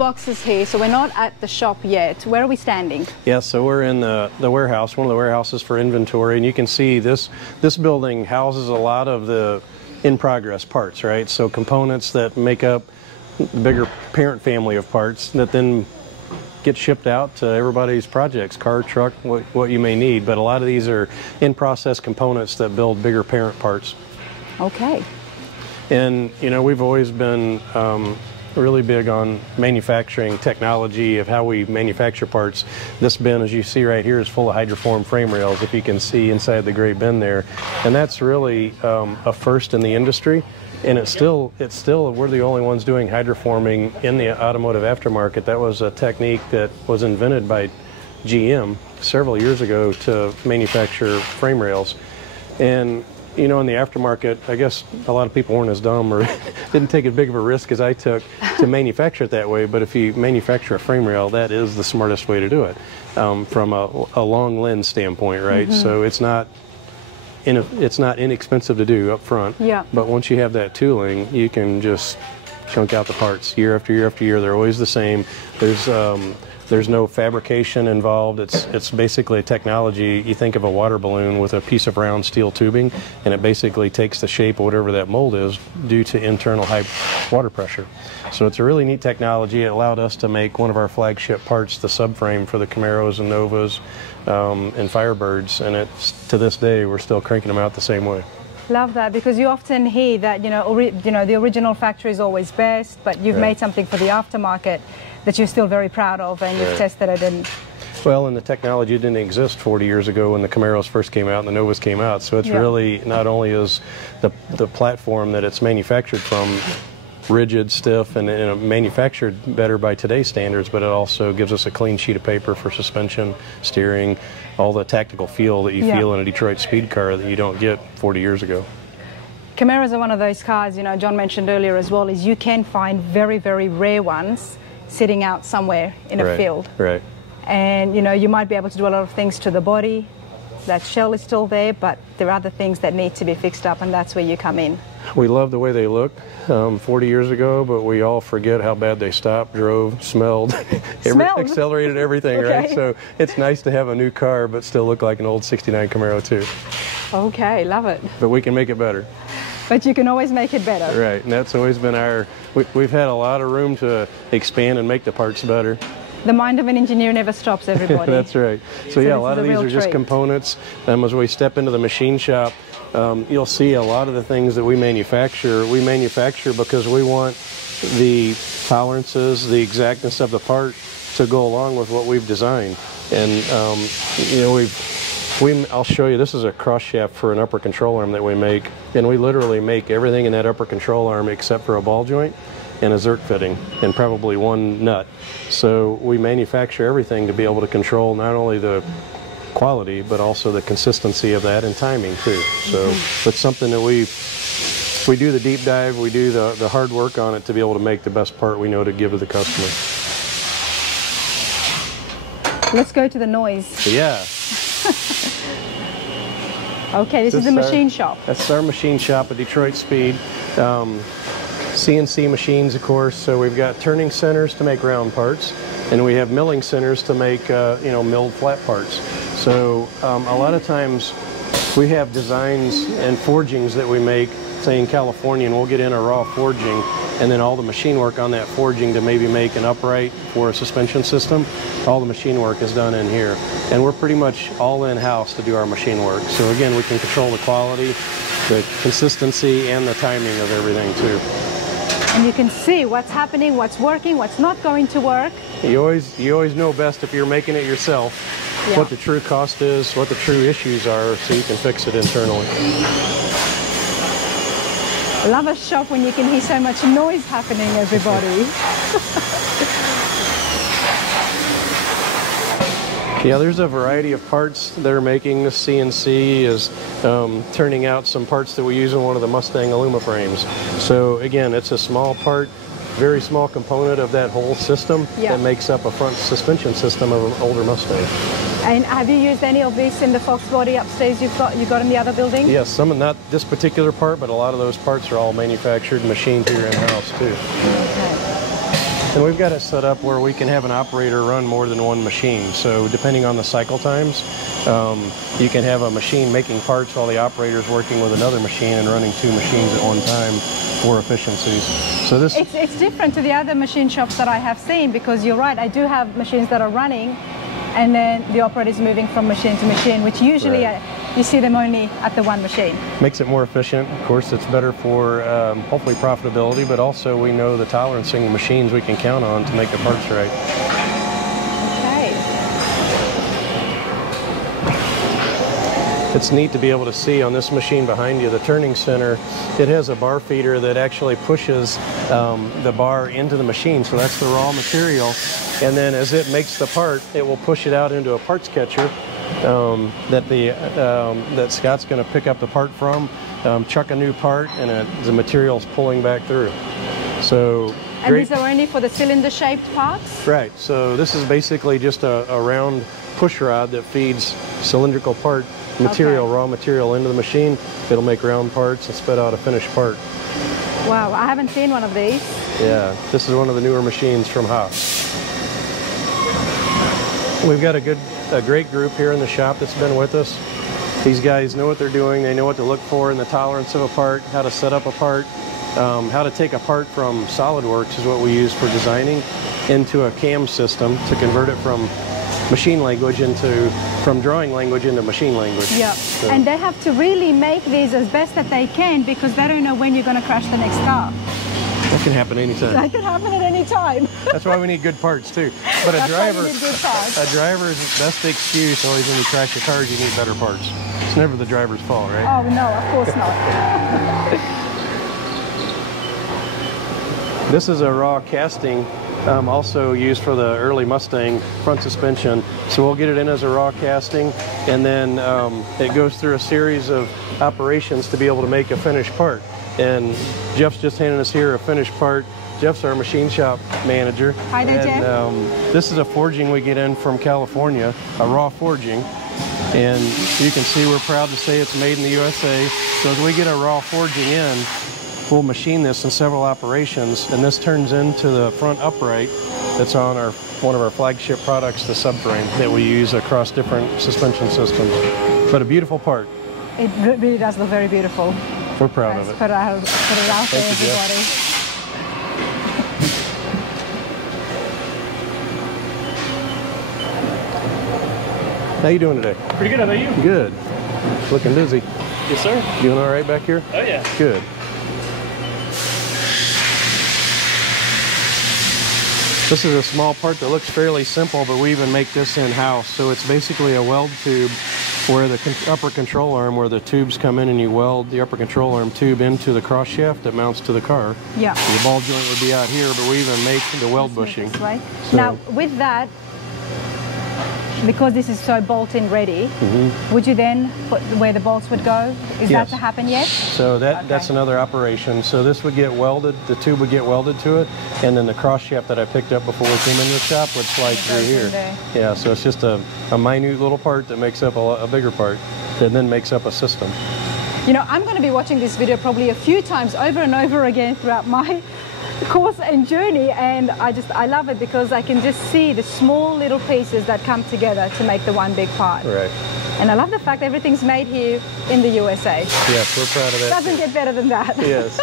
boxes here, so we're not at the shop yet. Where are we standing? Yeah, so we're in the warehouse, one of the warehouses for inventory, and you can see this building houses a lot of the in-progress parts, right? So components that make up the bigger parent family of parts that then get shipped out to everybody's projects, car, truck, what you may need. But a lot of these are in-process components that build bigger parent parts. Okay. And, you know, we've always been really big on manufacturing technology of how we manufacture parts. This bin, as you see right here, is full of hydroform frame rails, if you can see inside the gray bin there. And that's really a first in the industry. And it's still, we're the only ones doing hydroforming in the automotive aftermarket. That was a technique that was invented by GM several years ago to manufacture frame rails. And, you know, in the aftermarket, I guess a lot of people weren't as dumb or didn't take as big of a risk as I took to manufacture it that way. But if you manufacture a frame rail, that is the smartest way to do it from a long lens standpoint, right? Mm-hmm. So it's not inexpensive to do up front. Yeah. But once you have that tooling, you can just chunk out the parts year after year after year. They're always the same. There's no fabrication involved. It's basically a technology. You think of a water balloon with a piece of round steel tubing, and it basically takes the shape of whatever that mold is due to internal high water pressure. So it's a really neat technology. It allowed us to make one of our flagship parts, the subframe for the Camaros and Novas and Firebirds, and to this day we're still cranking them out the same way. Love that, because you often hear that the original factory is always best, but you've made something for the aftermarket that you're still very proud of, and you've tested it. And well, and the technology didn't exist 40 years ago when the Camaros first came out and the Novas came out. So it's really not only is the platform that it's manufactured from rigid, stiff, and manufactured better by today's standards, but it also gives us a clean sheet of paper for suspension, steering, all the tactical feel that you feel in a Detroit speed car that you don't get 40 years ago. Camaros are one of those cars, you know, John mentioned earlier as well, is you can find very, very rare ones sitting out somewhere in a field. Right. And, you know, you might be able to do a lot of things to the body. That shell is still there, but there are other things that need to be fixed up, and that's where you come in. We love the way they look 40 years ago, but we all forget how bad they stopped, drove, smelled, accelerated everything, right? So it's nice to have a new car, but still look like an old '69 Camaro too. Okay, love it. But we can make it better. But you can always make it better. Right, and that's always been we've had a lot of room to expand and make the parts better. The mind of an engineer never stops, everybody. That's right. So yeah, a lot of these are just components. As we step into the machine shop, you'll see a lot of the things that we manufacture because we want the tolerances, the exactness of the part to go along with what we've designed. And you know, I'll show you, this is a cross shaft for an upper control arm that we make, and we literally make everything in that upper control arm except for a ball joint and a Zerk fitting and probably one nut. So we manufacture everything to be able to control not only the quality but also the consistency of that and timing too. So it's something that we do the deep dive, we do the hard work on it to be able to make the best part we know to give to the customer. Let's go to the noise. Yeah. Okay, this is the machine shop. That's our machine shop at Detroit Speed. CNC machines, of course, so we've got turning centers to make round parts, and we have milling centers to make milled flat parts. So a lot of times we have designs and forgings that we make, say in California, and we'll get in a raw forging, and then all the machine work on that forging to maybe make an upright for a suspension system, all the machine work is done in here. And we're pretty much all in-house to do our machine work. So again, we can control the quality, the consistency, and the timing of everything too. And you can see what's happening, what's working, what's not going to work. You always know best if you're making it yourself, what the true cost is, what the true issues are, so you can fix it internally. Love a shop when you can hear so much noise happening, everybody. Yeah, there's a variety of parts they're making. The CNC is turning out some parts that we use in one of the Mustang Aluma frames. So again, it's a small part, very small component of that whole system that makes up a front suspension system of an older Mustang. And have you used any of this in the Fox body upstairs you got in the other building? Yes, some, not this particular part, but a lot of those parts are all manufactured and machined here in-house too. Okay. And we've got it set up where we can have an operator run more than one machine. So depending on the cycle times, you can have a machine making parts while the operator's working with another machine and running two machines at one time for efficiencies. So this it's different to the other machine shops that I have seen, because you're right, I do have machines that are running and then the operator is moving from machine to machine, which usually you see them only at the one machine. Makes it more efficient. Of course, it's better for hopefully profitability, but also we know the tolerancing machines we can count on to make the parts right. It's neat to be able to see on this machine behind you, the turning center, it has a bar feeder that actually pushes the bar into the machine. So that's the raw material. And then as it makes the part, it will push it out into a parts catcher that Scott's going to pick up the part from, chuck a new part, and the material's pulling back through. So. And these are only for the cylinder-shaped parts? Right. So this is basically just a round push rod that feeds cylindrical part material, raw material into the machine. It'll make round parts and spit out a finished part. Wow, I haven't seen one of these. Yeah, this is one of the newer machines from Haas. We've got a great group here in the shop that's been with us. These guys know what they're doing. They know what to look for in the tolerance of a part, how to set up a part, how to take a part from SolidWorks is what we use for designing into a CAM system to convert it from machine language from drawing language into machine language. Yeah, so. And they have to really make these as best that they can, because they don't know when you're going to crash the next car. That can happen anytime. That can happen at any time. That's why we need good parts too. But a driver's best excuse always when you crash your cars, you need better parts. It's never the driver's fault, right? Oh no, of course not. This is a raw casting, also used for the early Mustang front suspension. So we'll get it in as a raw casting, and then it goes through a series of operations to be able to make a finished part. And Jeff's just handing us here a finished part. Jeff's our machine shop manager. Hi there, Jeff. This is a forging we get in from California, a raw forging. And you can see we're proud to say it's made in the USA. So as we get a raw forging in, we'll machine this in several operations, and this turns into the front upright that's on one of our flagship products, the subframe, that we use across different suspension systems. But a beautiful part. It really does look very beautiful. We're proud of it. Put it out there, everybody. How you doing today? Pretty good, how about you? Good. Looking busy. Yes, sir. Doing all right back here? Oh, yeah. Good. This is a small part that looks fairly simple, but we even make this in-house. So it's basically a weld tube where the upper control arm, where the tubes come in, and you weld the upper control arm tube into the cross shaft that mounts to the car. Yeah. So the ball joint would be out here, but we even make the weld bushing. Right. So, now, with that, because this is so bolt-in ready, would you then put where the bolts would go? Is that to happen yet? So that's another operation. So this would get welded, the tube would get welded to it, and then the cross shaft that I picked up before we came into the shop would slide through here. Yeah, so it's just a minute little part that makes up a bigger part, that then makes up a system. You know, I'm going to be watching this video probably a few times over and over again throughout my course and journey, and I love it because I can just see the small little pieces that come together to make the one big part. Right. And I love the fact everything's made here in the USA. Yes, we're proud of that. Doesn't get better than that. Yes.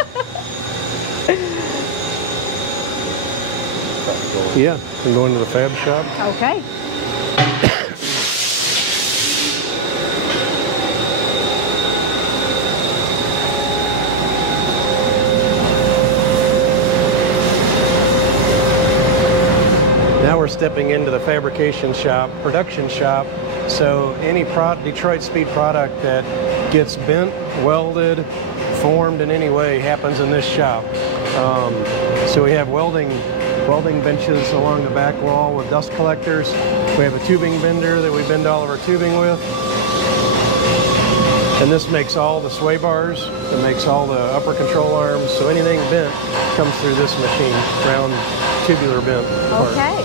Yeah, I'm going to the fab shop. Okay. Now we're stepping into the fabrication shop, production shop. So any Detroit Speed product that gets bent, welded, formed in any way happens in this shop. So we have welding benches along the back wall with dust collectors. We have a tubing bender that we bend all of our tubing with. And this makes all the sway bars. It makes all the upper control arms. So anything bent comes through this machine, round tubular bent part. Okay.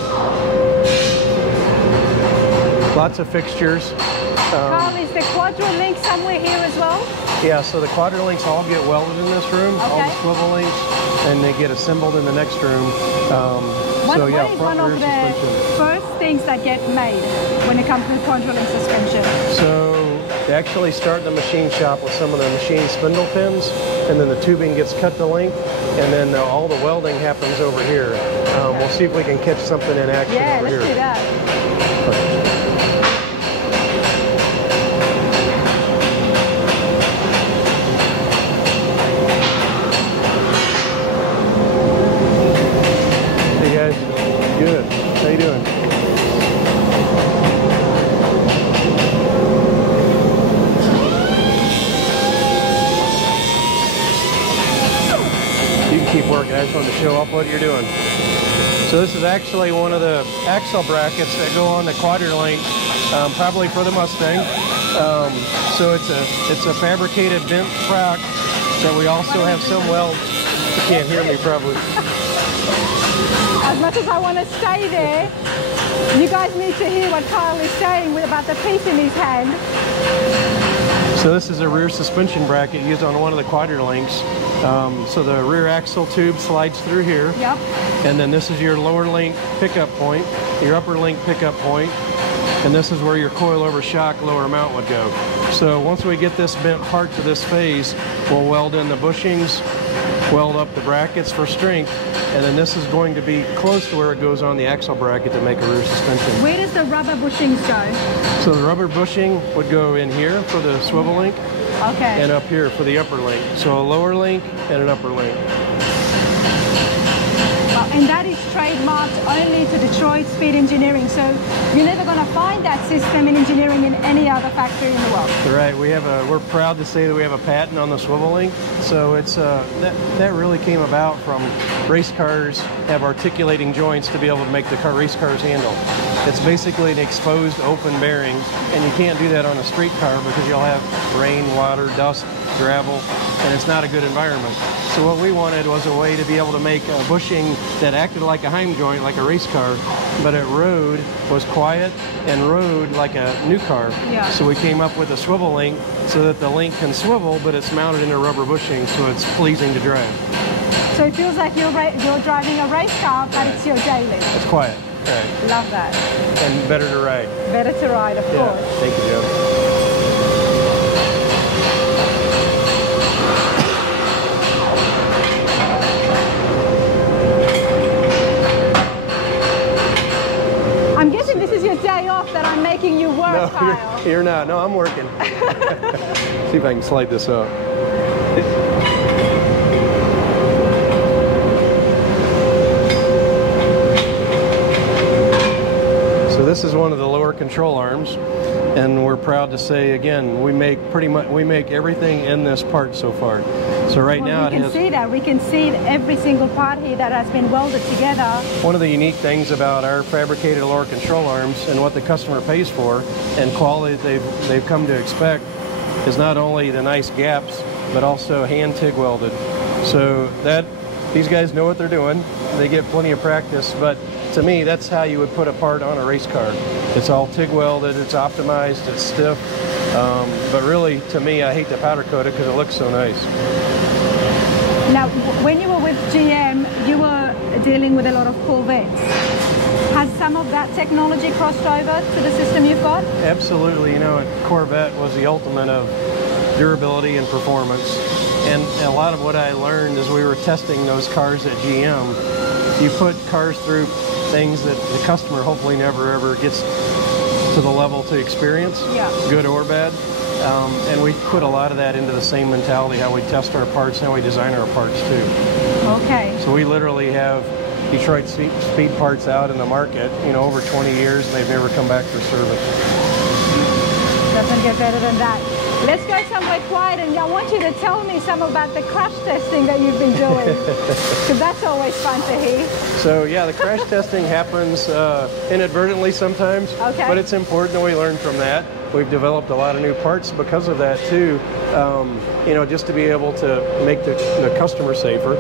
Lots of fixtures. Carl, is the Quadra-Link somewhere here as well? Yeah, so the Quadra-Links all get welded in this room, all the swivel links, and they get assembled in the next room. What is one of the first things that get made when it comes to controlling suspension? So they actually start the machine shop with some of the machine spindle pins, and then the tubing gets cut to length, and then all the welding happens over here. We'll see if we can catch something in action over here. Yeah, let's do that. Good. How you doing? You can keep working. I just wanted to show off what you're doing. So this is actually one of the axle brackets that go on the Quadrelink, probably for the Mustang. So it's a fabricated bent track that we also have some weld. You can't hear me probably. As much as I want to stay there, you guys need to hear what Kyle is saying about the piece in his hand. So this is a rear suspension bracket used on one of the Quadrelinks. So the rear axle tube slides through here. Yep. And then this is your lower link pickup point, your upper link pickup point, and this is where your coilover shock lower mount would go. So once we get this bent part to this phase, we'll weld in the bushings, weld up the brackets for strength, and then this is going to be close to where it goes on the axle bracket to make a rear suspension. Where does the rubber bushings go? So the rubber bushing would go in here for the swivel link, okay, and up here for the upper link. So a lower link and an upper link. And that is trademarked only to Detroit Speed Engineering. So you're never going to find that system in engineering in any other factory in the world. Right. We're proud to say that we have a patent on the swivel link. So it's that really came about from race cars have articulating joints to be able to make the race cars handle. It's basically an exposed open bearing, and you can't do that on a street car because you'll have rain, water, dust, gravel, and it's not a good environment. So what we wanted was a way to be able to make a bushing that acted like a Heim joint, like a race car, but it rode, was quiet, and rode like a new car. Yeah. So we came up with a swivel link so that the link can swivel, but it's mounted in a rubber bushing, so it's pleasing to drive. So it feels like you're driving a race car, but it's your daily. It's quiet. Right. Love that. And better to ride. Better to ride, of course. Thank you, Joe. I'm guessing this is your day off that I'm making you work, no, Kyle. You're not. No, I'm working. See if I can slide this up. So this is one of the lower control arms, and we're proud to say again we make everything in this part so far. So right now we can see that. We can see every single part here that has been welded together. One of the unique things about our fabricated lower control arms and what the customer pays for and quality they've come to expect is not only the nice gaps, but also hand TIG welded. So that these guys know what they're doing. They get plenty of practice, but to me, that's how you would put a part on a race car. It's all TIG welded, it's optimized, it's stiff. But really, to me, I hate to powder coat it because it looks so nice. Now, when you were with GM, you were dealing with a lot of Corvettes. Has some of that technology crossed over to the system you've got? Absolutely. You know, a Corvette was the ultimate of durability and performance. And a lot of what I learned as we were testing those cars at GM, you put cars through things that the customer hopefully never ever gets to the level to experience, good or bad. And we put a lot of that into the same mentality, how we test our parts and how we design our parts too. Okay. So we literally have Detroit Speed parts out in the market, you know, over 20 years, and they've never come back for service. Doesn't get better than that. Let's go somewhere quiet, and I want you to tell me some about the crash testing that you've been doing, because that's always fun to hear. So yeah, the crash testing happens inadvertently sometimes, but it's important that we learn from that. We've developed a lot of new parts because of that too, you know, just to be able to make the customer safer,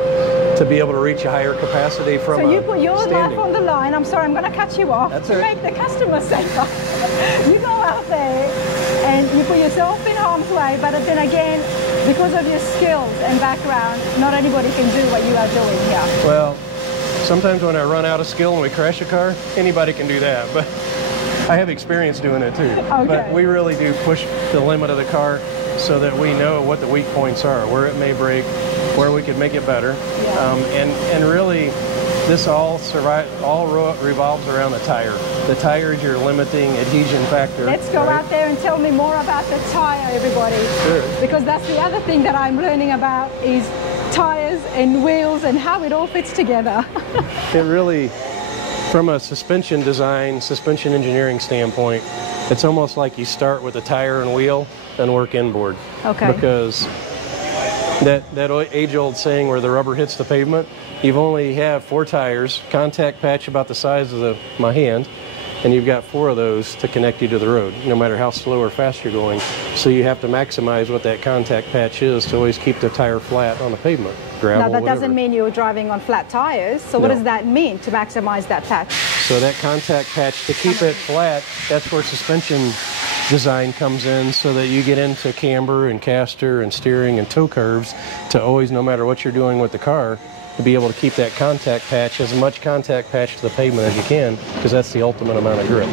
to be able to reach a higher capacity from So you put your standing. life on the line. I'm sorry, I'm going to cut you off. That's to make the customer safer. You go out there and you put yourself in harm's way, but then again, because of your skills and background, not anybody can do what you are doing here. Well, Sometimes when I run out of skill and we crash a car, anybody can do that, but I have experience doing it too. Okay. But we really do push the limit of the car so that we know what the weak points are, where it may break, where we could make it better. Yeah. And really, this all revolves around the tire. The tire is your limiting adhesion factor. Let's go out there and tell me more about the tire, everybody. Sure. Because that's the other thing that I'm learning about is tires and wheels and how it all fits together. It really, from a suspension design, suspension engineering standpoint, it's almost like you start with a tire and wheel and work inboard. Okay. Because that age-old saying where the rubber hits the pavement, you've only have 4 tires, contact patch about the size of my hand, and you've got 4 of those to connect you to the road, no matter how slow or fast you're going. So you have to maximize what that contact patch is to always keep the tire flat on the pavement, gravel, Now that whatever. doesn't mean you're driving on flat tires, so what does that mean to maximize that patch? So that contact patch, to keep it flat, that's where suspension design comes in, so that you get into camber and caster and steering and toe curves to always, no matter what you're doing with the car, to be able to keep that contact patch, as much contact patch to the pavement as you can, because that's the ultimate amount of grip.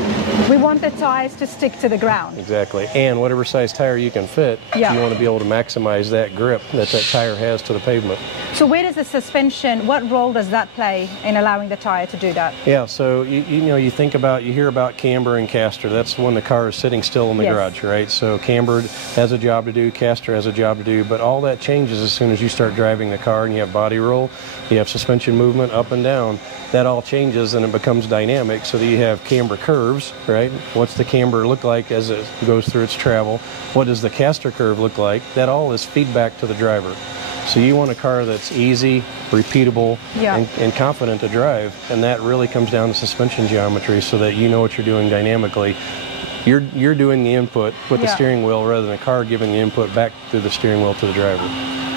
We want the tires to stick to the ground. Exactly. And whatever size tire you can fit, you want to be able to maximize that grip that tire has to the pavement. So where does the suspension, what role does that play in allowing the tire to do that? Yeah, so you hear about camber and caster. That's when the car is sitting still in the garage, right? So camber has a job to do, caster has a job to do, but all that changes as soon as you start driving the car and you have body roll, you have suspension movement up and down. That all changes and it becomes dynamic, so that you have camber curves, right? What's the camber look like as it goes through its travel? What does the caster curve look like? That all is feedback to the driver. So you want a car that's easy, repeatable, and confident to drive, and that really comes down to suspension geometry, so that you know what you're doing dynamically. You're doing the input with the steering wheel rather than the car giving the input back through the steering wheel to the driver.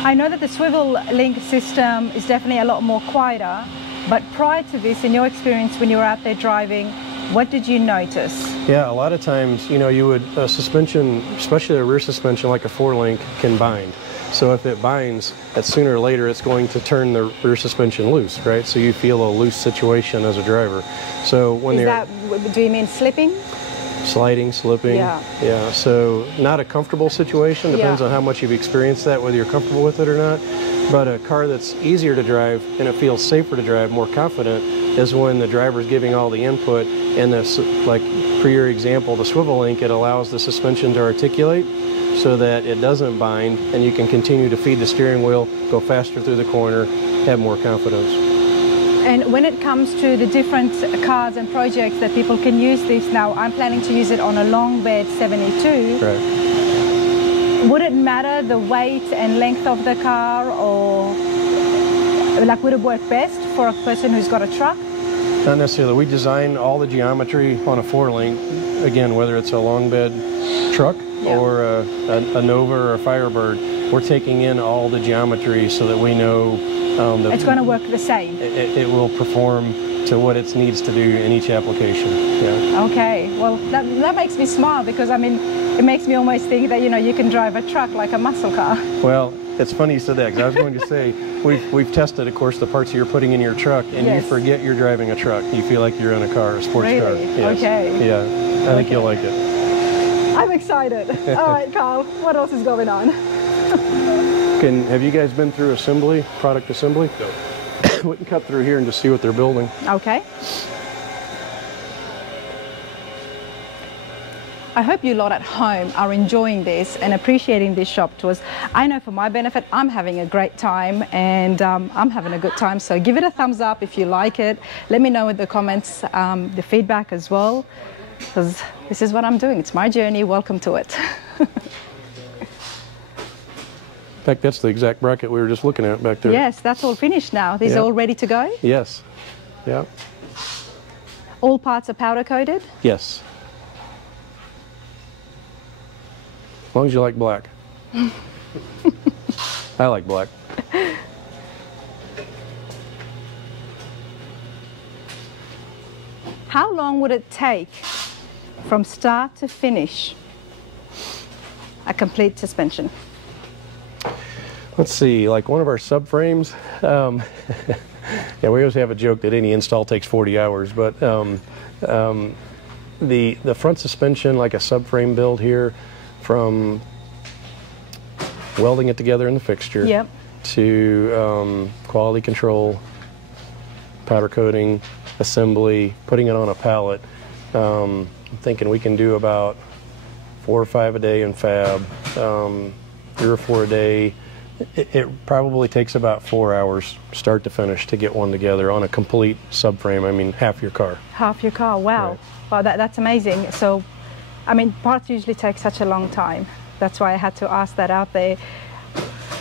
I know that the swivel link system is definitely a lot more quieter, but prior to this, in your experience when you were out there driving, what did you notice? Yeah, a lot of times, you would, suspension, especially a rear suspension like a 4-link, can bind. So if it binds, sooner or later it's going to turn the rear suspension loose, right? So you feel a loose situation as a driver. So when do you mean slipping? Sliding, slipping. Yeah. So not a comfortable situation. Depends on how much you've experienced that, whether you're comfortable with it or not. But a car that's easier to drive and it feels safer to drive, more confident, is when the driver's giving all the input, and like for your example, the swivel link, it allows the suspension to articulate so that it doesn't bind, and you can continue to feed the steering wheel, go faster through the corner, have more confidence. And when it comes to the different cars and projects that people can use this now, I'm planning to use it on a long bed 72. Right. Would it matter the weight and length of the car, or would it work best for a person who's got a truck? Not necessarily. We design all the geometry on a 4-link, again, whether it's a long bed truck or a Nova or a Firebird. We're taking in all the geometry so that we know it's going to work the same. It will perform to what it needs to do in each application. Yeah. Okay. Well, that makes me smile, because it makes me almost think that you can drive a truck like a muscle car. Well, it's funny you said that, because I was going to say we've tested, of course, the parts you're putting in your truck, and you forget you're driving a truck. You feel like you're in a car, a sports car. Yes. Okay. Yeah. I think you'll like it. I'm excited. All right, Carl. What else is going on? Have you guys been through assembly, product assembly? No. We can cut through here and just see what they're building. Okay. I hope you lot at home are enjoying this and appreciating this shop tours. I know for my benefit, I'm having a great time, and I'm having a good time. So give it a thumbs up if you like it. Let me know in the comments the feedback as well, because this is what I'm doing. It's my journey. Welcome to it. In fact, that's the exact bracket we were just looking at back there. Yes, that's all finished now. These are all ready to go? Yes. Yeah. All parts are powder coated? Yes. As long as you like black. I like black. How long would it take from start to finish a complete suspension? Let's see, like one of our subframes, Yeah, we always have a joke that any install takes 40 hours, but the front suspension, like a subframe build here, from welding it together in the fixture, yep, to quality control, powder coating, assembly, putting it on a pallet. I'm thinking we can do about 4 or 5 a day in fab, 3 or 4 a day. It probably takes about 4 hours start to finish to get one together on a complete subframe. I mean, half your car. Half your car, wow. Right. Wow, that's amazing. So, I mean, parts usually take such a long time. That's why I had to ask that out there.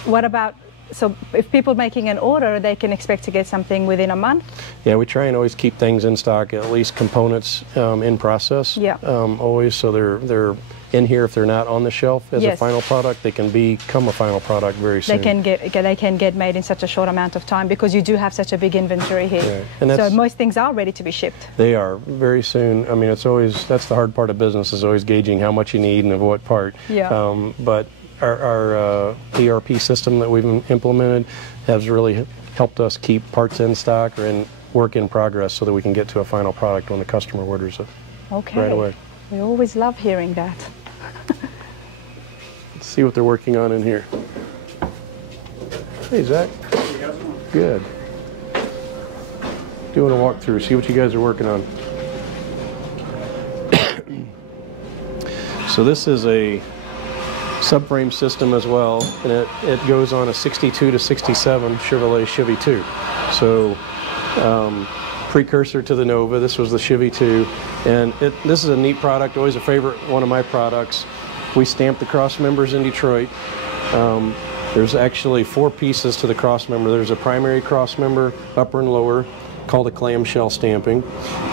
What about, so if people making an order, they can expect to get something within a month? Yeah, we try and always keep things in stock, at least components in process. Yeah. Always, so they're in here. If they're not on the shelf as a final product, they can become a final product very soon. They can get made in such a short amount of time because you do have such a big inventory here. Right. And so most things are ready to be shipped. They are very soon. I mean, it's always, that's the hard part of business, is always gauging how much you need and of what part. Yeah. But our ERP system that we've implemented has really helped us keep parts in stock or in work in progress so that we can get to a final product when the customer orders it right away. We always love hearing that. Let's see what they're working on in here. Hey, Zach. Good. Doing a walkthrough, see what you guys are working on. So this is a subframe system as well, and it goes on a 62 to 67 Chevrolet Chevy 2. So precursor to the Nova, this was the Chevy 2, and this is a neat product, always a favorite one of my products. We stamped the cross members in Detroit. There's actually 4 pieces to the cross member. There's a primary cross member, upper and lower, called a clamshell stamping.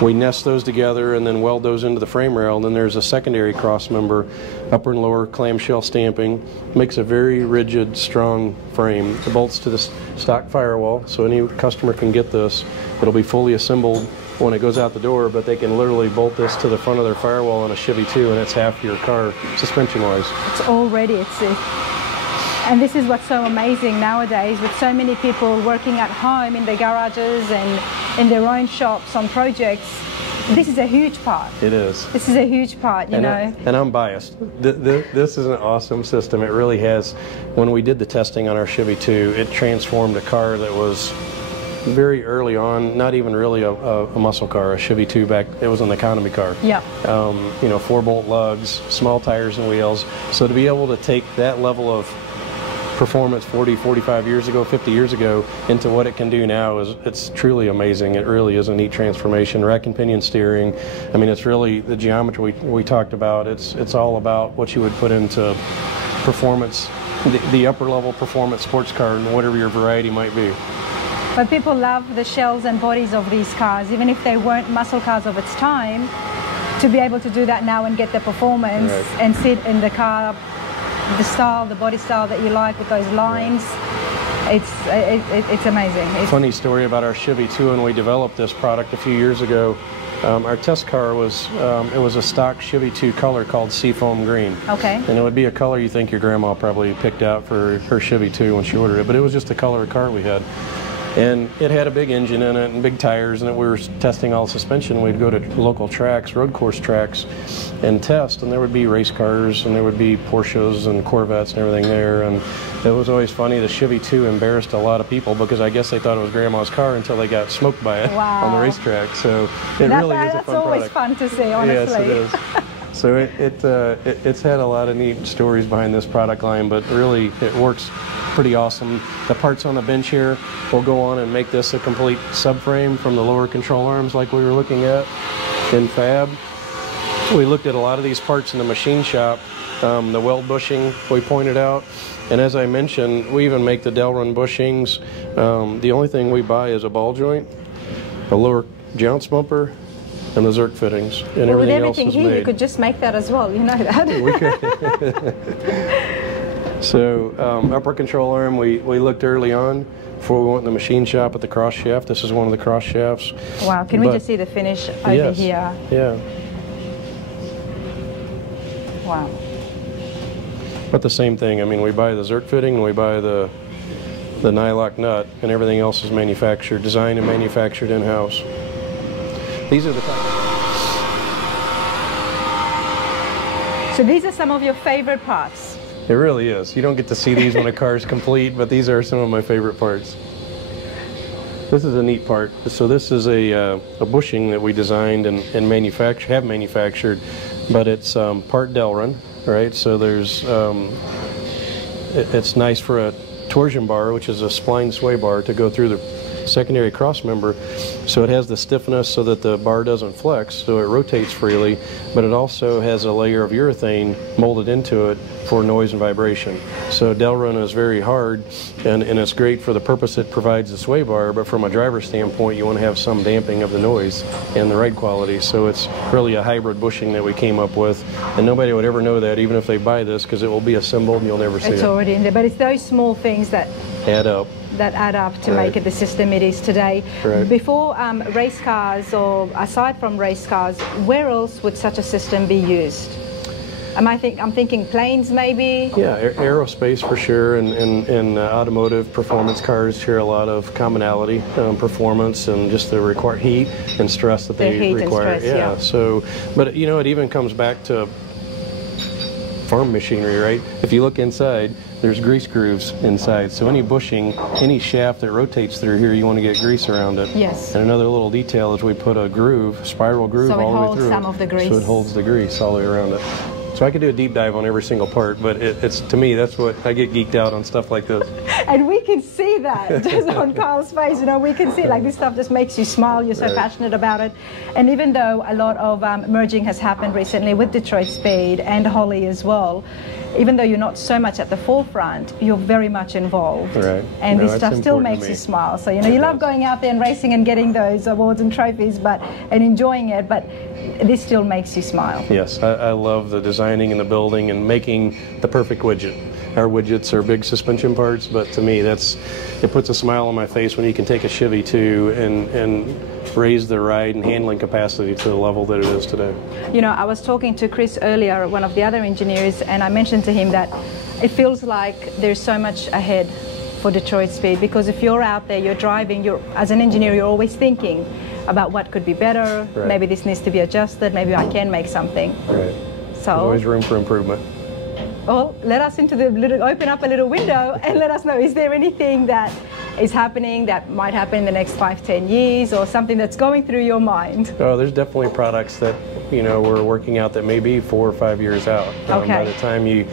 We nest those together and then weld those into the frame rail. And then there's a secondary cross member, upper and lower clamshell stamping. Makes a very rigid, strong frame. It bolts to the stock firewall, so any customer can get this. It'll be fully assembled when it goes out the door, but they can literally bolt this to the front of their firewall on a Chevy 2, and it's half your car suspension-wise. It's already, and this is what's so amazing nowadays, with so many people working at home in their garages and in their own shops on projects. This is a huge part. It is. This is a huge part, you know. And I'm biased. This is an awesome system. It really has. When we did the testing on our Chevy 2, it transformed a car that was very early on, not even really a muscle car, a Chevy 2 back, it was an economy car. Yeah. You know, 4-bolt lugs, small tires and wheels. So to be able to take that level of performance 40, 45 years ago, 50 years ago into what it can do now, it's truly amazing. It really is a neat transformation. Rack and pinion steering. I mean, it's really the geometry we talked about. It's all about what you would put into performance, the upper level performance sports car, and whatever your variety might be. But people love the shells and bodies of these cars, even if they weren't muscle cars of its time. To be able to do that now and get the performance and sit in the car, the style, the body style that you like with those lines, it's amazing. Funny story about our Chevy 2 when we developed this product a few years ago. Our test car was, it was a stock Chevy 2 color called Seafoam Green. Okay. And it would be a color you think your grandma probably picked out for her Chevy 2 when she ordered it, but it was just the color of car we had. And it had a big engine in it and big tires, and we were testing all suspension. We'd go to local tracks, road course tracks, and test, and there would be race cars, and there would be Porsches and Corvettes and everything there. And it was always funny. The Chevy 2 embarrassed a lot of people because I guess they thought it was Grandma's car until they got smoked by it on the racetrack. So it really is a fun product. That's always fun to see, honestly. Yes, it is. So it's had a lot of neat stories behind this product line, but really it works pretty awesome. The parts on the bench here will go on and make this a complete subframe from the lower control arms like we were looking at in fab. We looked at a lot of these parts in the machine shop. The weld bushing we pointed out, and as I mentioned, we even make the Delrin bushings. The only thing we buy is a ball joint, a lower jounce bumper, and the Zerk fittings, and well, everything else is made. With everything here, you could just make that as well, you know that. We could. So upper control arm, we looked early on before we went in the machine shop at the cross shaft. This is one of the cross shafts. Wow, can we just see the finish over here? Yeah. Wow. But the same thing, I mean, we buy the Zerk fitting and we buy the the nylock nut, and everything else is manufactured, designed and manufactured in-house. These are the So these are some of your favorite parts? It really is. You don't get to see these when a car is complete, but these are some of my favorite parts. This is a neat part. So this is a bushing that we designed and have manufactured, but it's part Delrin, right? So there's it's nice for a torsion bar, which is a spline sway bar, to go through the secondary cross member, so it has the stiffness so that the bar doesn't flex, so it rotates freely, but it also has a layer of urethane molded into it for noise and vibration. So Delrin is very hard, and it's great for the purpose it provides the sway bar, but from a driver standpoint you want to have some damping of the noise and the ride quality. So it's really a hybrid bushing that we came up with, and nobody would ever know that even if they buy this, because it will be assembled and you'll never see it. It's already in there, but it's those small things that add up to make it the system it is today. Right. Before race cars, or aside from race cars, where else would such a system be used? I'm thinking planes maybe? Yeah, aerospace for sure, and automotive performance cars share a lot of commonality, performance, and just the required heat and stress that they require. And stress, yeah. So, but you know, it even comes back to farm machinery, right? If you look inside, there's grease grooves inside, so any bushing, any shaft that rotates through here, you want to get grease around it. Yes. And another little detail is we put a groove, spiral groove, all the way through. So it holds some of the grease. So it holds the grease all the way around it. So I could do a deep dive on every single part, but it's to me, that's what I get geeked out on, stuff like this. And we can see that just on Carl's face. You know, we can see like this stuff just makes you smile. You're so passionate about it. And even though a lot of merging has happened recently with Detroit Speed and Holley as well, even though you're not so much at the forefront, you're very much involved. Right. And this stuff still makes you smile. So, you know, you love going out there and racing and getting those awards and trophies and enjoying it, but this still makes you smile. Yes, I love the designing and the building and making the perfect widget. Our widgets are big suspension parts, but to me, it puts a smile on my face when you can take a Chevy 2 and raise the ride and handling capacity to the level that it is today. You know, I was talking to Chris earlier, one of the other engineers, and I mentioned to him that it feels like there's so much ahead for Detroit Speed, because if you're out there, you're driving, as an engineer, you're always thinking about what could be better. Right. Maybe this needs to be adjusted, maybe I can make something. Right. So there's always room for improvement. Well, let us open up a little window and let us know, is there anything that is happening that might happen in the next 5-10 years, or something that's going through your mind? Oh, there's definitely products that, you know, we're working out that may be 4 or 5 years out. By the time you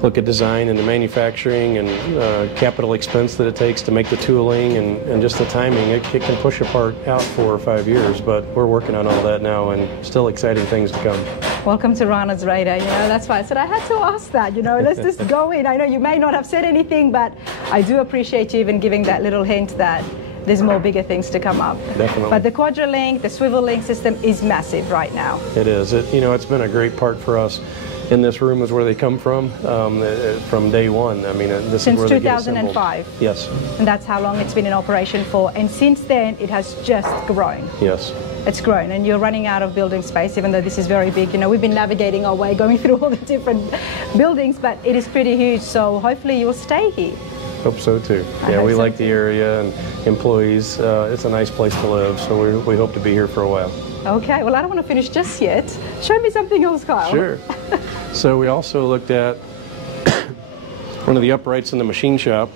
look at design and the manufacturing and capital expense that it takes to make the tooling and just the timing, it can push a part out 4 or 5 years, but we're working on all that now, and still exciting things to come. Welcome to Rana's Radar. You know, that's why I said I had to ask that. You know, let's just go in. I know you may not have said anything, but I do appreciate you even giving that little hint that there's more bigger things to come up. Definitely. But the QuadraLink, the swivel link system is massive right now. It is. You know, it's been a great part for us. In this room is where they come from day one. I mean, this since is where 2005. Yes. And that's how long it's been in operation for. And since then, it has just grown. Yes. It's grown, and you're running out of building space, even though this is very big. You know, we've been navigating our way, going through all the different buildings, but it is pretty huge. So hopefully you'll stay here. Hope so too. Yeah, we like the area and employees. It's a nice place to live, so we hope to be here for a while. Okay, well, I don't want to finish just yet. Show me something else, Kyle. Sure. So we also looked at one of the uprights in the machine shop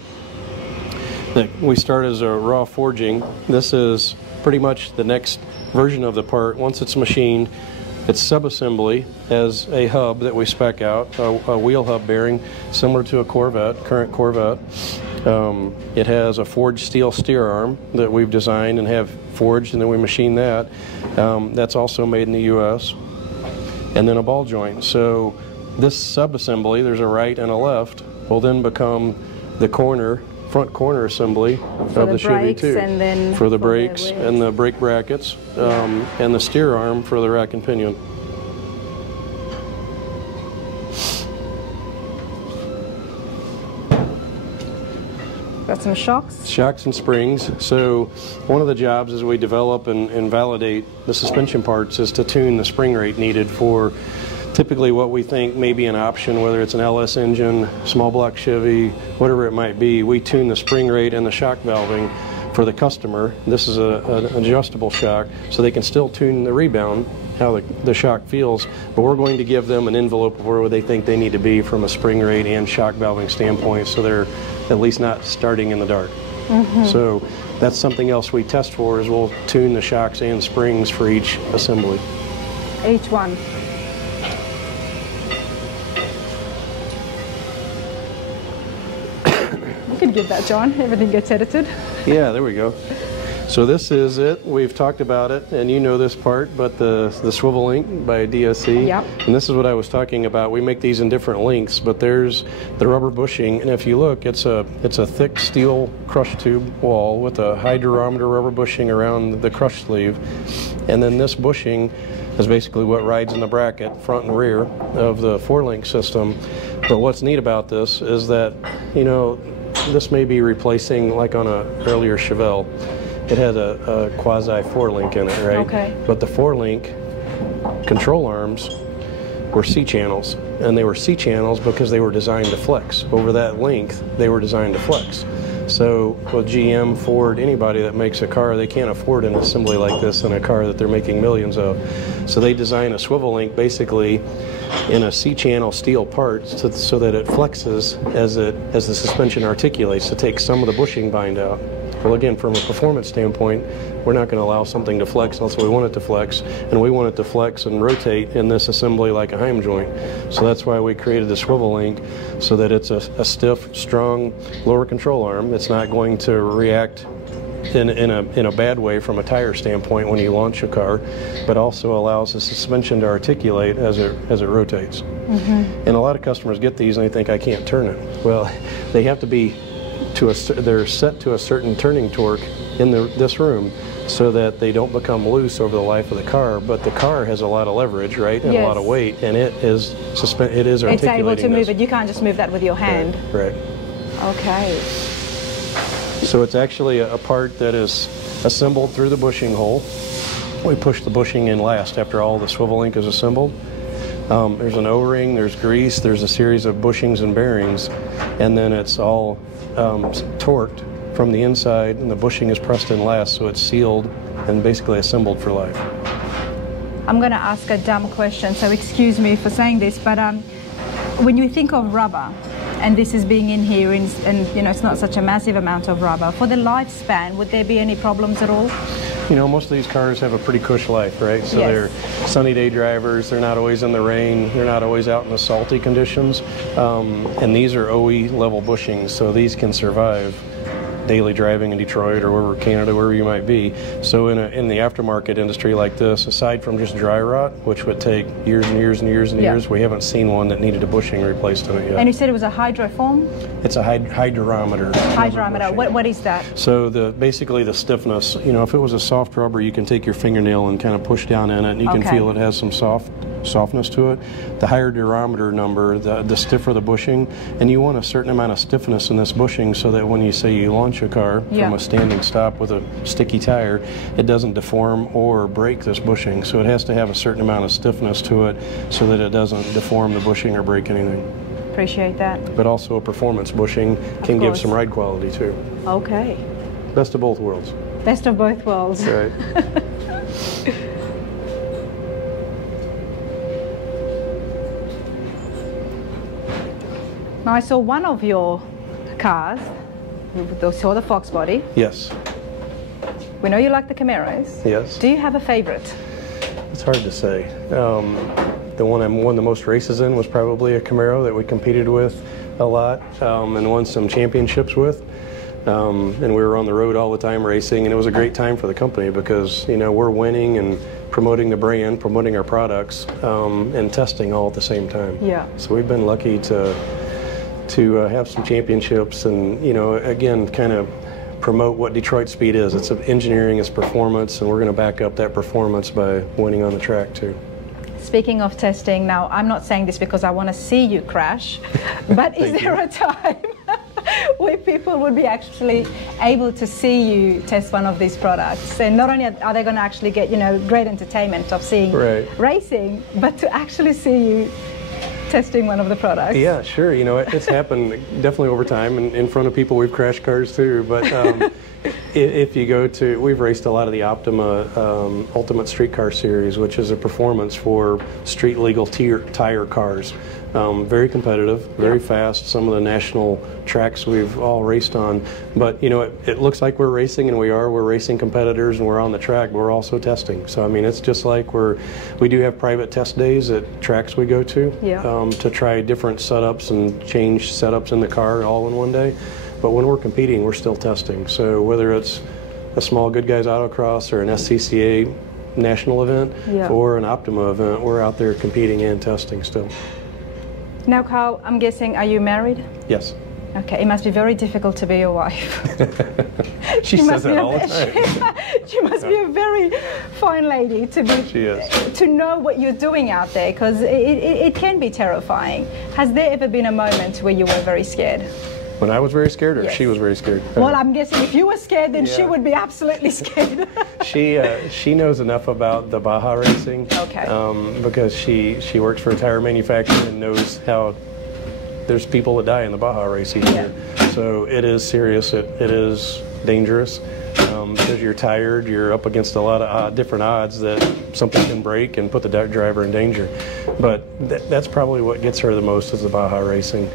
that we start as a raw forging. This is pretty much the next version of the part. Once it's machined, it's subassembly as a hub that we spec out, a wheel hub bearing similar to a Corvette, current Corvette. It has a forged steel steer arm that we've designed and have forged, and then we machine that. That's also made in the U.S. And then a ball joint. So this subassembly, there's a right and a left, will then become the front corner assembly of the Chevy 2. And then for the brakes and the brake brackets, and the steer arm for the rack and pinion. Got some shocks? Shocks and springs. So one of the jobs as we develop and validate the suspension parts is to tune the spring rate needed for typically what we think may be an option, whether it's an LS engine, small block Chevy, whatever it might be, we tune the spring rate and the shock valving for the customer. This is an adjustable shock, so they can still tune the rebound, how the shock feels, but we're going to give them an envelope of where they think they need to be from a spring rate and shock valving standpoint, so they're at least not starting in the dark. So that's something else we test for, is we'll tune the shocks and springs for each assembly. Each one. You can give that, John. Everything gets edited. Yeah, there we go. So this is it. We've talked about it, and you know this part, but the swivel link by DSC. Yep. And this is what I was talking about. We make these in different lengths, but there's the rubber bushing, and if you look, it's a thick steel crush tube wall with a high durometer rubber bushing around the crush sleeve, and then this bushing is basically what rides in the bracket, front and rear, of the 4-link system. But what's neat about this is that, you know, this may be replacing, like on an earlier Chevelle, it had a quasi 4-link in it, right? Okay. But the 4-link control arms were C-channels, and they were C-channels because they were designed to flex. Over that length, they were designed to flex. So with GM, Ford, anybody that makes a car, they can't afford an assembly like this in a car that they're making millions of. So they design a swivel link basically in a C-channel steel part so that it flexes as the suspension articulates to take some of the bushing bind out. Well, again, from a performance standpoint, we're not going to allow something to flex unless we want it to flex, and we want it to flex and rotate in this assembly like a Heim joint. So that's why we created the swivel link, so that it's a stiff, strong lower control arm. It's not going to react in a bad way from a tire standpoint when you launch a car, but also allows the suspension to articulate as it rotates. And a lot of customers get these and they think, I can't turn it. Well, they have to be they're set to a certain turning torque in this room so that they don't become loose over the life of the car, but the car has a lot of leverage, right, and a lot of weight, and it is articulating. It's able to move it. You can't just move that with your hand. Right. Okay. So it's actually a part that is assembled through the bushing hole. We push the bushing in last after all the swivel link is assembled. There's an O-ring, there's grease, there's a series of bushings and bearings, and then it's all torqued from the inside, and the bushing is pressed in last, so it's sealed and basically assembled for life. I'm going to ask a dumb question, so excuse me for saying this, but when you think of rubber, and this is being in here, and you know, it's not such a massive amount of rubber, for the lifespan, would there be any problems at all? You know, most of these cars have a pretty cush life, right? So they're sunny day drivers, they're not always in the rain, they're not always out in the salty conditions, and these are OE level bushings, so these can survive daily driving in Detroit or wherever, Canada, wherever you might be. So in the aftermarket industry like this, aside from just dry rot, which would take years and years and years and years, we haven't seen one that needed a bushing replaced in it yet. And you said it was a hydroform? It's a hydrometer. Hydrometer. What is that? So basically the stiffness, you know, if it was a soft rubber, you can take your fingernail and kind of push down in it, and you can feel it has some softness to it. The higher durometer number, the stiffer the bushing, and you want a certain amount of stiffness in this bushing so that when you say you launch a car from a standing stop with a sticky tire, it doesn't deform or break this bushing. So it has to have a certain amount of stiffness to it so that it doesn't deform the bushing or break anything. Appreciate that. But also a performance bushing can give some ride quality too. Okay. Best of both worlds. Best of both worlds. Right. Now I saw one of your cars, saw the Fox body. Yes. We know you like the Camaros. Yes. Do you have a favorite? It's hard to say. The one I won the most races in was probably a Camaro that we competed with a lot and won some championships with. And we were on the road all the time racing, and it was a great time for the company because, you know, we're winning and promoting the brand, promoting our products, and testing all at the same time. Yeah. So we've been lucky to have some championships and, you know, again, kind of promote what Detroit Speed is. It's engineering, it's performance, and we're going to back up that performance by winning on the track too. Speaking of testing, now I'm not saying this because I want to see you crash, but is there a time where people would be actually able to see you test one of these products. And not only are they going to actually get, you know, great entertainment of seeing racing, but to actually see you testing one of the products. Yeah, sure. You know, it's happened definitely over time, and in front of people we've crashed cars too. But if you go to, we've raced a lot of the Optima Ultimate Street Car Series, which is a performance for street legal tire cars. Very competitive, very fast. Some of the national tracks we've all raced on. But you know, it looks like we're racing, and we're racing competitors, and we're on the track. But we're also testing. So I mean, it's just like we do have private test days at tracks we go to to try different setups and change setups in the car all in one day. But when we're competing, we're still testing. So whether it's a small Good Guys Autocross or an SCCA national event or an Optima event, we're out there competing and testing still. Now, Carl, I'm guessing, are you married? Yes. Okay, it must be very difficult to be your wife. She says that all the time. She must be a very fine lady to be. She is. To know what you're doing out there, because it can be terrifying. Has there ever been a moment where you were very scared? When I was very scared, or she was very scared? Well, I'm guessing if you were scared, then she would be absolutely scared. She knows enough about the Baja racing, because she works for a tire manufacturer and knows how there's people that die in the Baja race each year. So it is serious. It is dangerous. Because you're tired, you're up against a lot of different odds that something can break and put the driver in danger. But that's probably what gets her the most, is the Baja racing.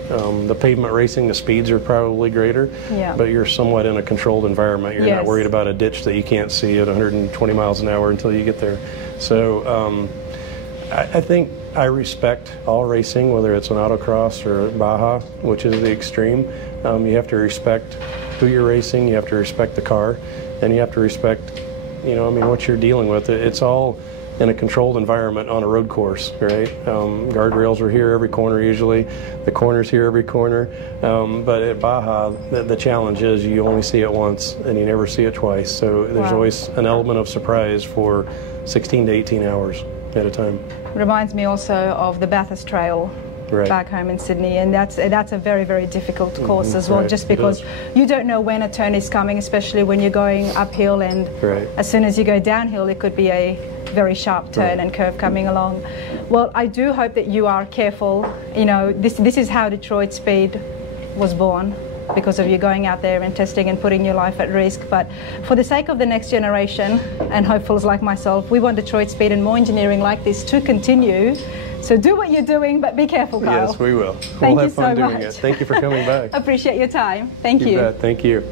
The pavement racing, the speeds are probably greater, but you're somewhat in a controlled environment. You're not worried about a ditch that you can't see at 120 miles an hour until you get there. So I think I respect all racing, whether it's an autocross or Baja, which is the extreme. You have to respect who you're racing, you have to respect the car, and you have to respect, you know, I mean, what you're dealing with. It's all in a controlled environment on a road course, right? Guardrails are here every corner usually, the corner's here every corner, but at Baja, the challenge is you only see it once and you never see it twice, so there's always an element of surprise for 16 to 18 hours at a time. Reminds me also of the Bathurst Trail back home in Sydney, and that's a very, very difficult course as well, just because you don't know when a turn is coming, especially when you're going uphill, and as soon as you go downhill it could be a very sharp turn and curve coming along. Well, I do hope that you are careful. You know, this is how Detroit Speed was born, because of you going out there and testing and putting your life at risk. But for the sake of the next generation and hopefuls like myself, we want Detroit Speed and more engineering like this to continue. So do what you're doing, but be careful, Carl. Yes, we will. Thank we'll you have fun so doing much. it. Thank you for coming back. Appreciate your time. Thank you. You bet. Thank you.